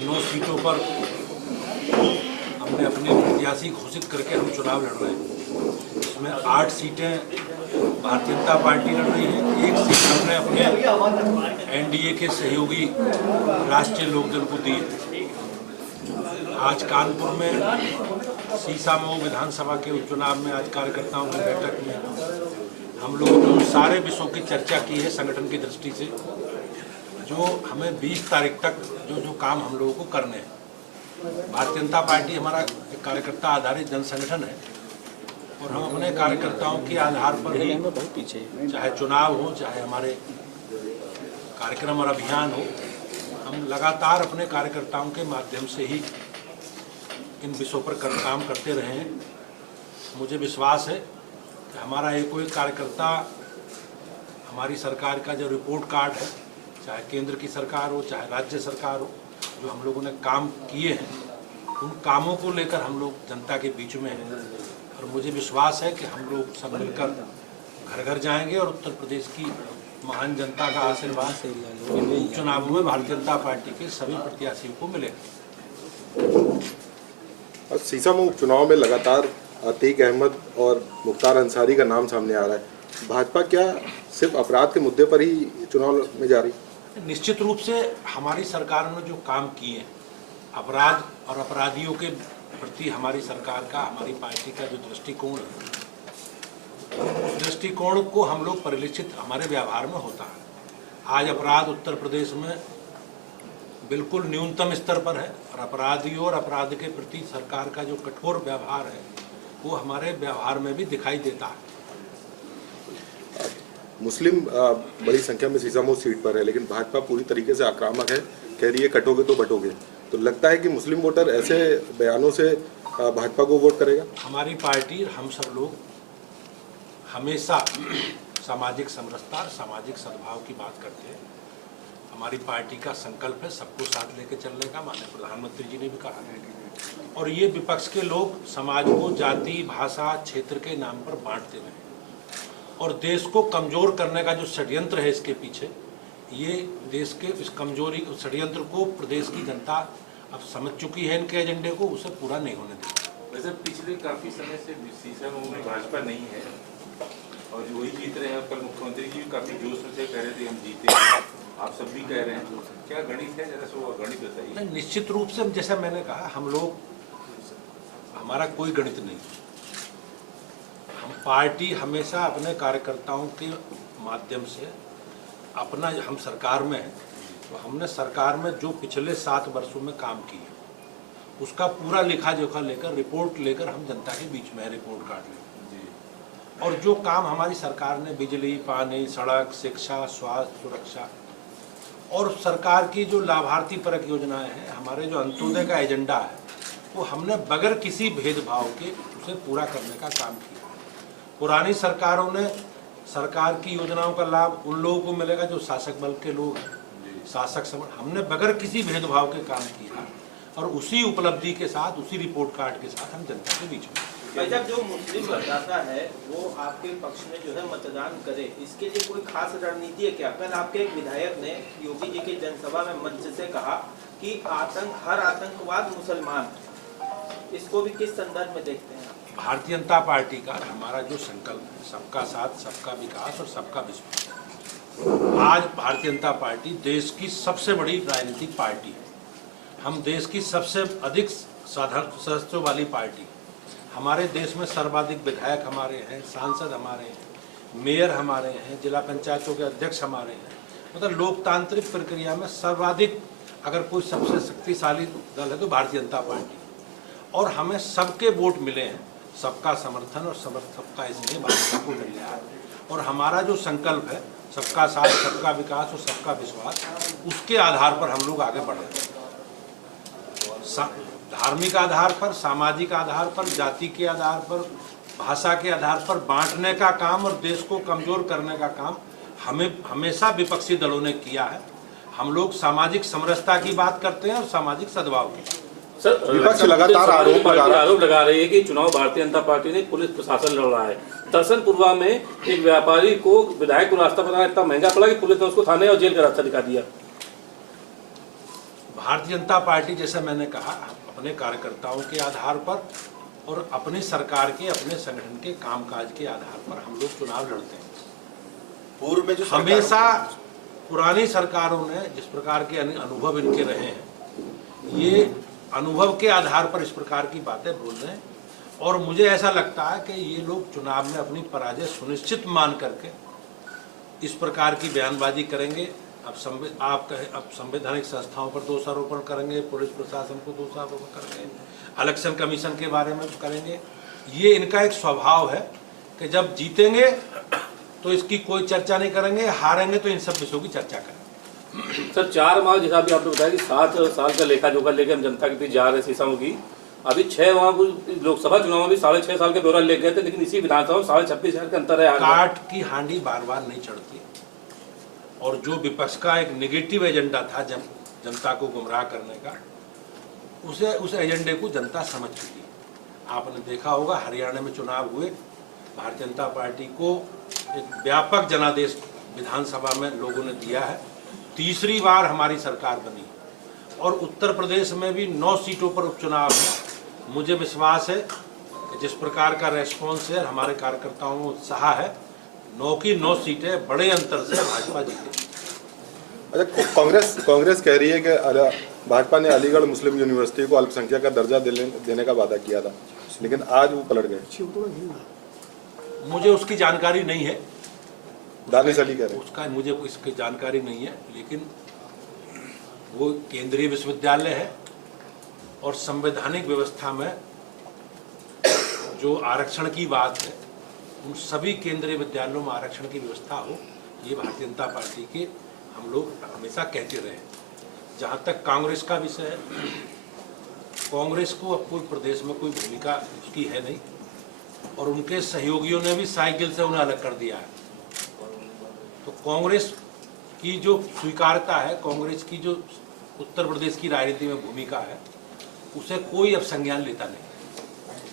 9 सीटों पर हमने अपने प्रत्याशी घोषित करके हम चुनाव लड़ रहे हैं। इसमें 8 सीटें भारतीय जनता पार्टी लड़ रही है, 1 सीट हमने अपने एनडीए के सहयोगी राष्ट्रीय लोकदल को दी है। आज कानपुर में सीसामऊ विधानसभा के उपचुनाव में आज कार्यकर्ताओं की बैठक में हम लोगों ने सारे विषयों की चर्चा की है संगठन की दृष्टि से, जो हमें 20 तारीख तक जो काम हम लोगों को करने हैं। भारतीय जनता पार्टी हमारा एक कार्यकर्ता आधारित जन संगठन है और हम अपने कार्यकर्ताओं के आधार पर ही, चाहे चुनाव हो चाहे हमारे कार्यक्रम और अभियान हो, हम लगातार अपने कार्यकर्ताओं के माध्यम से ही इन विषयों पर काम करते रहे हैं। मुझे विश्वास है कि हमारा एक कोई कार्यकर्ता हमारी सरकार का जो रिपोर्ट कार्ड है, चाहे केंद्र की सरकार हो चाहे राज्य सरकार हो, जो हम लोगों ने काम किए हैं उन कामों को लेकर हम लोग जनता के बीच में हैं और मुझे विश्वास है कि हम लोग सब मिलकर घर घर जाएंगे और उत्तर प्रदेश की महान जनता का आशीर्वाद चुनावों में भारतीय जनता पार्टी के सभी प्रत्याशियों को मिलेगा। सीसामऊ उपचुनाव में लगातार अतीक अहमद और मुख्तार अंसारी का नाम सामने आ रहा है। भाजपा क्या सिर्फ अपराध के मुद्दे पर ही चुनाव में जा रही? निश्चित रूप से हमारी सरकार ने जो काम किए, अपराध और अपराधियों के प्रति हमारी सरकार का, हमारी पार्टी का जो दृष्टिकोण है, उस दृष्टिकोण को हम लोग परिलक्षित हमारे व्यवहार में होता है। आज अपराध उत्तर प्रदेश में बिल्कुल न्यूनतम स्तर पर है और अपराधियों और अपराध के प्रति सरकार का जो कठोर व्यवहार है वो हमारे व्यवहार में भी दिखाई देता है। मुस्लिम बड़ी संख्या में सीसामऊ सीट पर है, लेकिन भाजपा पूरी तरीके से आक्रामक है, कह रही है कटोगे तो बटोगे। तो लगता है कि मुस्लिम वोटर ऐसे बयानों से भाजपा को वोट करेगा? हमारी पार्टी, हम सब लोग हमेशा सामाजिक समरसता और सामाजिक सद्भाव की बात करते हैं। हमारी पार्टी का संकल्प है सबको साथ लेकर चलने का, माननीय प्रधानमंत्री जी ने भी कहा है। और ये विपक्ष के लोग समाज को जाति, भाषा, क्षेत्र के नाम पर बांटते रहे और देश को कमजोर करने का जो षड्यंत्र है इसके पीछे, ये देश के इस कमजोरी षड्यंत्र को प्रदेश की जनता अब समझ चुकी है, इनके एजेंडे को, उसे पूरा नहीं होने देगा। वैसे पिछले काफी समय से सीसामऊ में भाजपा नहीं है और वही जीत रहे हैं। कल मुख्यमंत्री जी भी काफी जोश से कह रहे थे हम जीते, आप सब भी कह रहे हैं, क्या गणित है? जरा सो गणित बताइए। निश्चित रूप से जैसा मैंने कहा, हम लोग, हमारा कोई गणित नहीं, हम पार्टी हमेशा अपने कार्यकर्ताओं के माध्यम से अपना, हम सरकार में हैं तो हमने सरकार में जो पिछले 7 वर्षों में काम किया उसका पूरा लेखा जोखा लेकर, रिपोर्ट लेकर हम जनता के बीच में रिपोर्ट कार्ड लेकर, और जो काम हमारी सरकार ने बिजली, पानी, सड़क, शिक्षा, स्वास्थ्य, सुरक्षा और सरकार की जो लाभार्थी परक योजनाएं हैं, हमारे जो अंत्योदय का एजेंडा है, वो हमने बगैर किसी भेदभाव के उसे पूरा करने का काम किया। पुरानी सरकारों ने सरकार की योजनाओं का लाभ उन लोगों को मिलेगा जो शासक बल के लोग हैं, शासक समूह, हमने बगैर किसी भेदभाव के काम किया और उसी उपलब्धि के साथ, उसी रिपोर्ट कार्ड के साथ हम जनता के बीच में। जब जो मुस्लिम मतदाता है वो आपके पक्ष में जो है मतदान करे, इसके लिए कोई खास रणनीति है क्या? कल आपके एक विधायक ने योगी जी की जनसभा में मंच से कहा कि हर आतंकवाद मुसलमान, इसको भी किस संदर्भ में देखते हैं? भारतीय जनता पार्टी का हमारा जो संकल्प है, सबका साथ, सबका विकास और सबका विश्वास। आज भारतीय जनता पार्टी देश की सबसे बड़ी राजनीतिक पार्टी है, हम देश की सबसे अधिक सदस्यों वाली पार्टी, हमारे देश में सर्वाधिक विधायक हमारे हैं, सांसद हमारे हैं, मेयर हमारे हैं, जिला पंचायतों के अध्यक्ष हमारे हैं। मतलब लोकतांत्रिक प्रक्रिया में सर्वाधिक अगर कोई सबसे शक्तिशाली दल है तो भारतीय जनता पार्टी, और हमें सबके वोट मिले हैं, सबका समर्थन और सबका इसलिए भाजपा को मिल रहा है। और हमारा जो संकल्प है सबका साथ, सबका विकास और सबका विश्वास, उसके आधार पर हम लोग आगे बढ़ रहे हैं। धार्मिक आधार पर, सामाजिक आधार पर, जाति के आधार पर, भाषा के आधार पर बांटने का काम और देश को कमजोर करने का काम हमें हमेशा विपक्षी दलों ने किया है। हम लोग सामाजिक समरसता की बात करते हैं और सामाजिक सद्भाव की। सर, विपक्ष लगातार आरोप लगा रही है कि चुनाव भारतीय जनता पार्टी ने पुलिस प्रशासन लड़ रहा है। दरअसल पूर्वा में एक व्यापारी को, विधायक को रास्ता बताना इतना महंगा पड़ा कि पुलिस ने उसको थाने और जेल का रास्ता दिखा दिया। भारतीय जनता पार्टी, जैसे मैंने कहा, अपने कार्यकर्ताओं के आधार पर और अपनी सरकार के, अपने संगठन के कामकाज के आधार पर हम लोग चुनाव लड़ते हैं। पूर्व में जो हमेशा पुरानी सरकारों ने जिस प्रकार के अनुभव इनके रहे हैं, ये अनुभव के आधार पर इस प्रकार की बातें बोल रहे हैं। और मुझे ऐसा लगता है कि ये लोग चुनाव में अपनी पराजय सुनिश्चित मान करके इस प्रकार की बयानबाजी करेंगे। अब संवैधानिक संस्थाओं पर दोषारोपण करेंगे, पुलिस प्रशासन को दोषारोपण करेंगे, इलेक्शन कमीशन के बारे में करेंगे। ये इनका एक स्वभाव है कि जब जीतेंगे तो इसकी कोई चर्चा नहीं करेंगे, हारेंगे तो इन सब विषयों की चर्चा करेंगे। सर 4 माह जैसा भी आपने बताया कि 7 साल का लेखा जोखा लेके हम जनता के बीच जा रहे हैं सीसाओं की। अभी 6 माह लोकसभा चुनाव में भी 6.5 साल का ब्यौरा ले गए थे, लेकिन इसी विधानसभा में 26.5 हज़ार का अंतर है। काट की हांडी बार बार नहीं चढ़ती, और जो विपक्ष का एक नेगेटिव एजेंडा था जनता को गुमराह करने का, उस एजेंडे को जनता समझ चुकी है। आपने देखा होगा हरियाणा में चुनाव हुए, भारतीय जनता पार्टी को एक व्यापक जनादेश विधानसभा में लोगों ने दिया है। तीसरी बार हमारी सरकार बनी, और उत्तर प्रदेश में भी 9 सीटों पर उपचुनाव है। मुझे विश्वास है कि जिस प्रकार का रेस्पॉन्स है, हमारे कार्यकर्ताओं में उत्साह है, 9 की 9 सीटें बड़े अंतर से भाजपा जीतेगी। अच्छा, कांग्रेस कह रही है कि भाजपा ने अलीगढ़ मुस्लिम यूनिवर्सिटी को अल्पसंख्यक का दर्जा देने का वादा किया था, लेकिन आज वो पलट गए। मुझे उसकी जानकारी नहीं है, दानिश अली कह रहे हैं। उसका मुझे इसकी जानकारी नहीं है, लेकिन वो केंद्रीय विश्वविद्यालय है और संवैधानिक व्यवस्था में जो आरक्षण की बात है, उन सभी केंद्रीय विद्यालयों में आरक्षण की व्यवस्था हो, ये भारतीय जनता पार्टी के हम लोग हमेशा कहते रहे। जहाँ तक कांग्रेस का विषय है, कांग्रेस को अब कोई प्रदेश में कोई भूमिका उसकी है नहीं, और उनके सहयोगियों ने भी साइकिल से उन्हें अलग कर दिया है। तो कांग्रेस की जो स्वीकारता है, कांग्रेस की जो उत्तर प्रदेश की राजनीति में भूमिका है, उसे कोई अब संज्ञान लेता नहीं।